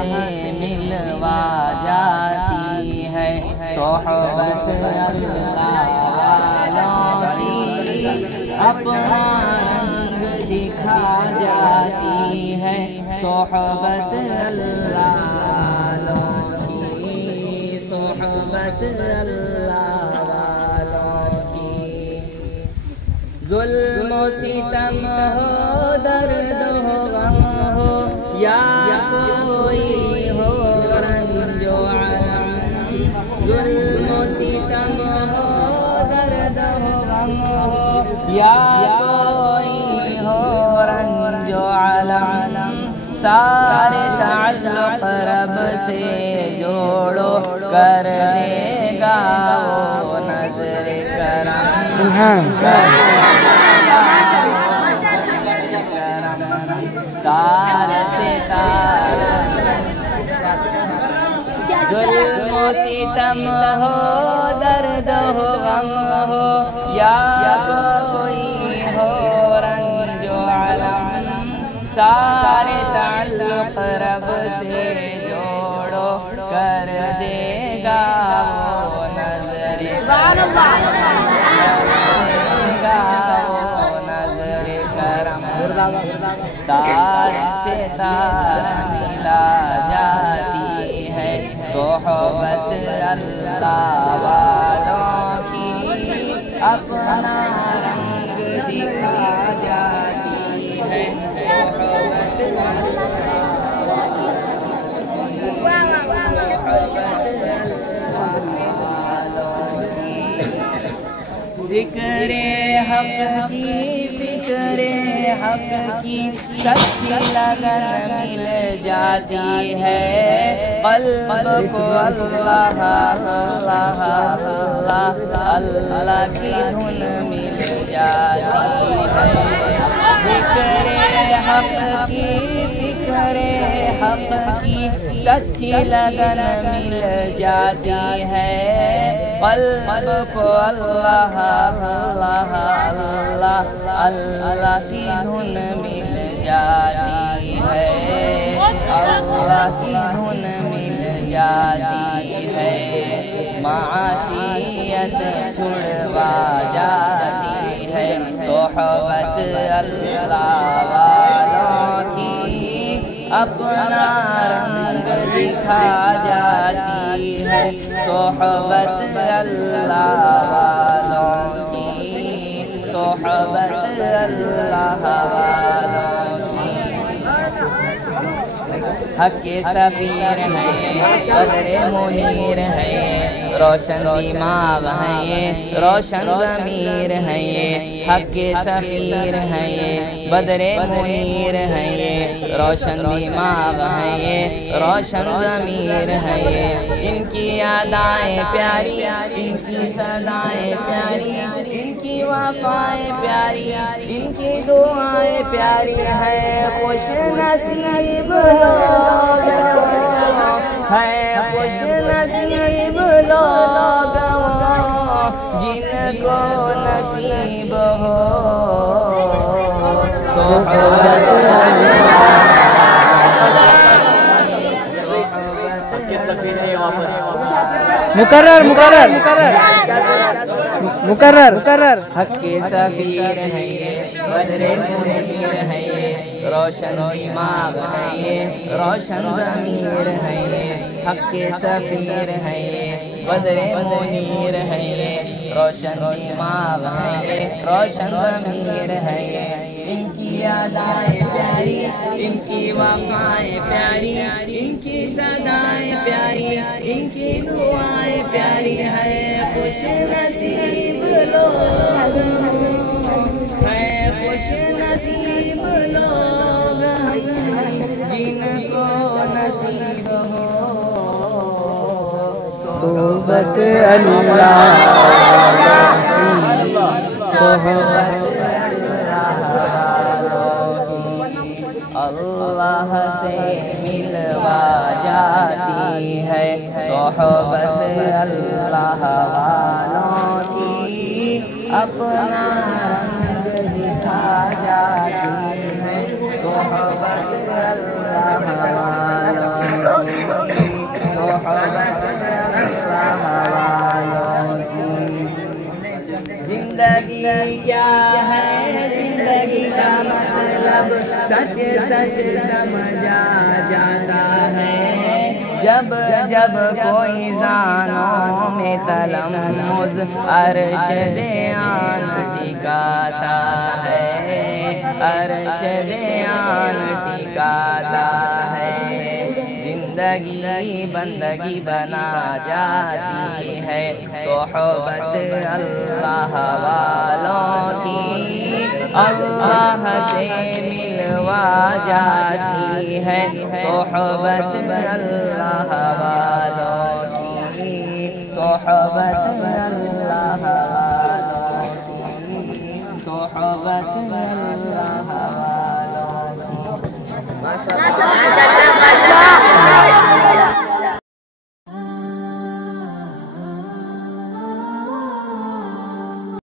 سے ملوا جاتی ہے، صحبت اللہ والوں کی اپنا رنگ دکھا جاتی ہے، صحبت اللہ والوں کی، صحبت اللہ والوں کی۔ ظلم و ستم ہو، درد ہو، غم ہو، یا کوئی ہو رنج و علم، ظلم و ستم ہو، درد ہو، غم ہو، یا کوئی ہو رنج و علم، سارے تعلق رب سے جوڑو، کر دے گا وہ نظر کرم، تار سے تار، ظلم و ستم ہو، درد ہو، غم ہو، یا کوئی ہو رنج و علم، سارے تعلق رب سے جوڑو، کر دے گا وہ نظر کرم، تار سے تار ملا جاتی ہے، صحبت اللہ والوں کی اپنا رنگ دکھا جاتی ہے، صحبت ذکر حق کی، فکر حق کی سچی لگن مل جاتی ہے، قلب کو اللہ اللہ اللہ اللہ کی دھن مل جاتی ہے، ذکر حق کی، فکر حق کی سچی لگن مل جاتی ہے، قلب کو اللہ اللہ اللہ اللہ کی دھن مل جاتی ہے، اللہ کی دھن مل جاتی ہے، معصیت چھڑوا جاتی ہے، صحبت اللہ والوں کی اپنا رنگ دکھا جاتی ہے، صحبت اللہ والوں کی، صحبت اللہ والوں کی۔ حق کے سفیر ہیں، بدر منیر ہیں، روشن دماغ ہیں یہ، روشن ضمیر ہیں یہ، حق کے سفیر ہیں یہ، بدر منیر ہیں یہ، روشن دماغ ہیں یہ، روشن ضمیر ہیں یہ، ان کی ادائیں پیاری، ان کی صدائیں پیاری، ان کی وفائیں پیاری، ان کی دعائیں پیاری ہیں، خوش نصیب لوگ ہیں، خوش نصیب لوگ جن کو نصیب ہو صحبت مقرر مقرر مقرر مقرر حق کے سفیر ہیں یہ، بدر منیر ہیں یہ، روشن دماغ ہیں یہ، روشن ضمیر ہیں یہ، حق کے سفیر ہیں یہ، بدر منیر ہیں یہ، روشن دماغ ہیں یہ، روشن ضمیر ہیں یہ، ان کی ادائیں پیاری، ان کی وفائیں پیاری، ان کی صدائیں پیاری، ان کی دعائیں پیاری ہیں، خوش نصیب لوگ ہیں، خوش نصیب لوگ ہیں جن کو نصیب ہو صحبت اللہ صحبت اللہ سے ملوا جاتی ہے، صحبت اللہ والوں کی اپنا رنگ دکھا جاتی ہے، صحبت اللہ والوں سچ سچ سمجھا جاتا ہے جب جب کوئی زانوں میں تلمذ عرش دیان ٹکاتا ہے، عرش دیان ٹکاتا ہے۔ زندگی بندگی بنا جاتی ہے صحبت اللہ والوں کی، اللہ سے ملوا جاتی ہے صحبت اللہ والوں کی، صحبت